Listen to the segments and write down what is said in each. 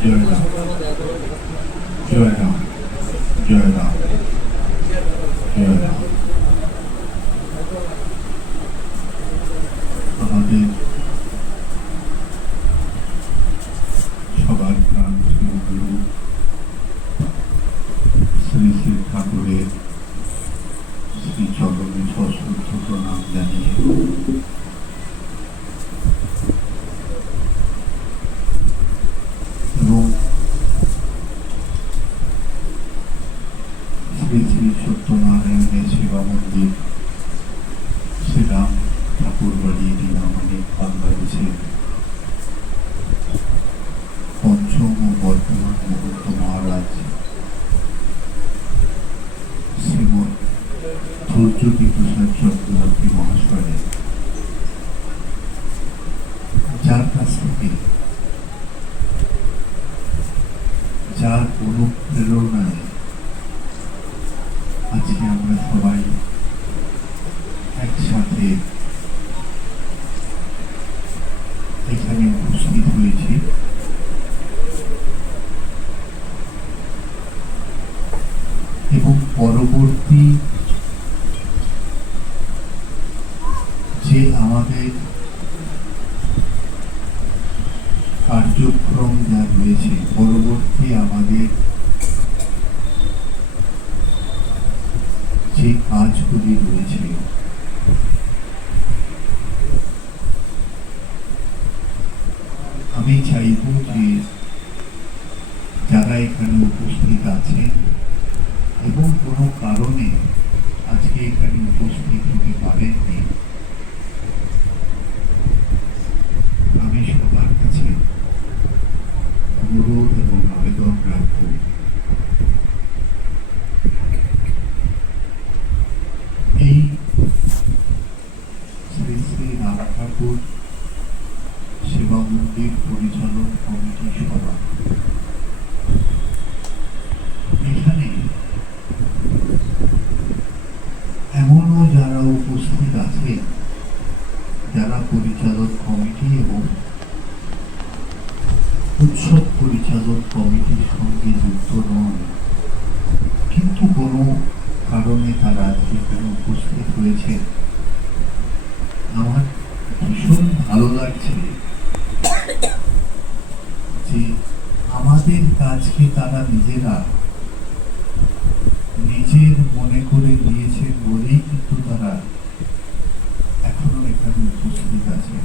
জয় রাম, জয় রাম, জয় রাম, জয় রাম। আমাদের সবার প্রাণ গুরু শ্রী শ্রী ঠাকুরের শ্রী চরণে সশ্রদ্ধ প্রণাম জানিয়ে এবং শ্রী শ্রী সত্যনারায়ণের সেবা মন্দির শ্রীরাম ঠাকুর বাড়ি দীনামণি বাংলাদেশের পঞ্চম ও বর্তমান মহন্ত মহারাজ শ্রীমৎ ধৈর্যজ্যোতি প্রসাদ চক্রবর্তী মহাশয়ের, যার কাছ থেকে, যার অনুপ্রেরণায় আজকে আমরা সবাই একসাথে এখানে উপস্থিত হয়েছি। এবং পরবর্তী যে আমাদের কার্যক্রম যা রয়েছে, পরবর্তী আমাদের যে কাজগুলি রয়েছে, আমি চাইব যে যারা এখানে উপস্থিত আছেন এবং কোনো কারণে আজকে এখানে উপস্থিত হতে পারেননি, আমি সবার কাছে অনুরোধ এবং আবেদন রাখব, এই শ্রী শ্রী রাম ঠাকুর সেবা মন্দির পরিচালন কমিটি সভা, এখানে এমনও যারা উপস্থিত আছেন যারা পরিচালক কমিটি এবং উৎসব পরিচালক কমিটির সঙ্গে যুক্ত নন, কিন্তু কোনো কারণে তারা আজকে এখানে উপস্থিত হয়েছেন। আমার ভীষণ ভালো লাগছে যে আমাদের কাজকে তারা নিজেরা নিজের মনে করে নিয়েছেন বলেই কিন্তু তারা এখনো এখানে উপস্থিত আছে।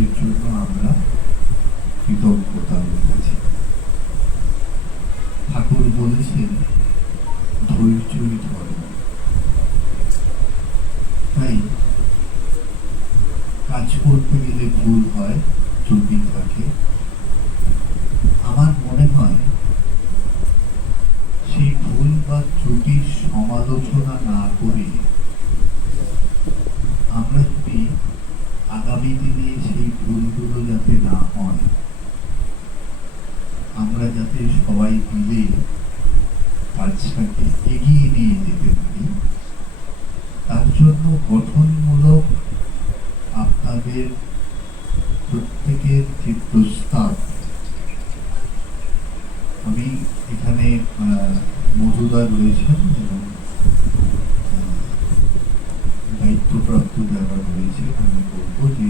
এর জন্য আমরা কৃতজ্ঞতা রেখেছি। ঠাকুর বলেছেন ধৈর্যই ধর্ম। তাই কাজ করতে গেলে ভুল হয়, ত্রুটি থাকে। আমার মনে হয় সেই ভুল বা ত্রুটির সমালোচনা না করে আমরা যদি আগামী দিনে সেই ভুলগুলো যাতে না হয়, আমরা যাতে সবাই মিলে কাজটাকে এগিয়ে নিয়ে যেতে পারি, তার জন্য গঠনমূলক আপনাদের প্রত্যেকের যে প্রস্তাব, আমি এখানে মজুদা রয়েছেন এবং দায়িত্বপ্রাপ্ত যারা রয়েছে, আমি বলবো যে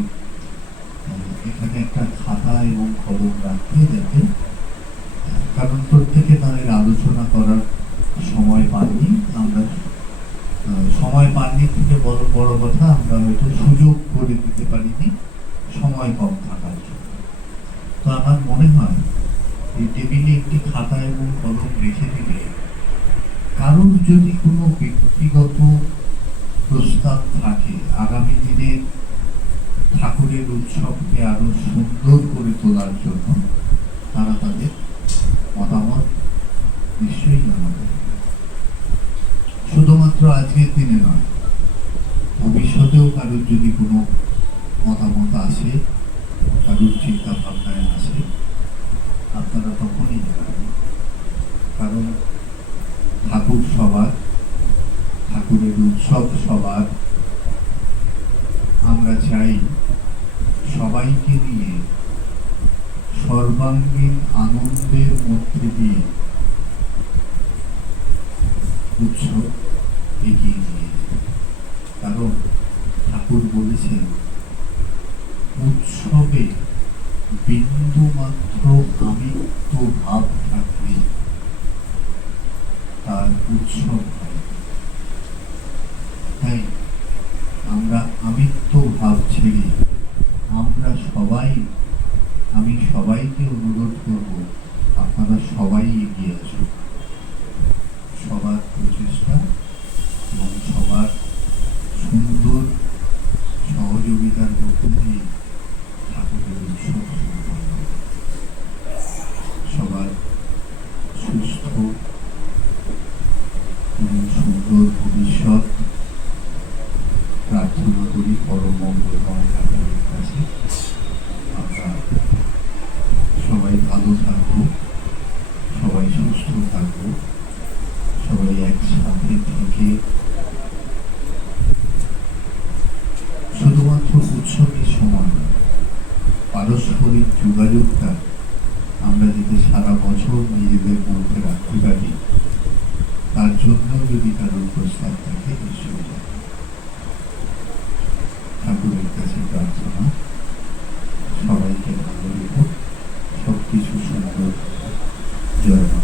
এখানে একটা খাতা এবং কলম রাখতে, যাতে, কারণ প্রত্যেকে তাদের আলোচনা করার সময় পাননি, আমরা সময় পাননি থেকে বড় কথা, আমরা হয়তো সুযোগ করে দিতে পারিনি সময় কম থাকার জন্য। তো আমার মনে হয় এই টেবিলে একটি খাতা এবং কলম রেখে দিলে কারোর যদি কোনো ব্যক্তিগত প্রস্তাব থাকে আগামী দিনে ঠাকুরের উৎসবকে আরো সুন্দর করে তোলার জন্য, তারা তাদের মতামত নিশ্চয়ই জানাবে। শুধুমাত্র আজকের দিনে নয়, ভবিষ্যতেও কারোর যদি কোনো মতামত আসে, কারোর চিন্তা ভাবনায় আসে, আপনারা তখনই জানাবেন। কারণ ঠাকুর সবার, ঠাকুরের উৎসব সবার। আমরা চাই সবাইকে নিয়ে সর্বাঙ্গীন আনন্দের মধ্যে দিয়ে উৎসব এগিয়ে নিয়ে যাবে। কারণ ঠাকুর বলেছেন উৎসবে বিন্দু মাত্র আমিত্ব ভাব থাকলে তার উৎসব হয়। তাই আমরা আমিত্ব ভাব ছেড়ে আমরা সবাই, আমি সবাইকে অনুরোধ করব আপনারা সবাই এগিয়ে আসুন। সবার প্রচেষ্টা এবং সবার সুন্দর সহযোগিতার মধ্যে দিয়ে ঠাকুরের উৎসব শুরু করব। সবার সুস্থ এবং সুন্দর ভবিষ্যৎ প্রার্থনা করি পরম মঙ্গলময় ঠাকুরের কাছে। আমরা সবাই ভালো থাকবো, সবাই সুস্থ থাকবো, সবাই একসাথে থেকে শুধুমাত্র উৎসবের সময় নয়, পারস্পরিক যোগাযোগটা আমরা যাতে সারা বছর নিজেদের মধ্যে রাখতে পারি, তার জন্য যদি কারোর প্রস্তাব থাকে নিশ্চয়ই ঠাকুরের কাছে প্রার্থনা সবাইকে ভালো রেখো, সবকিছু সুন্দর। জয় মা।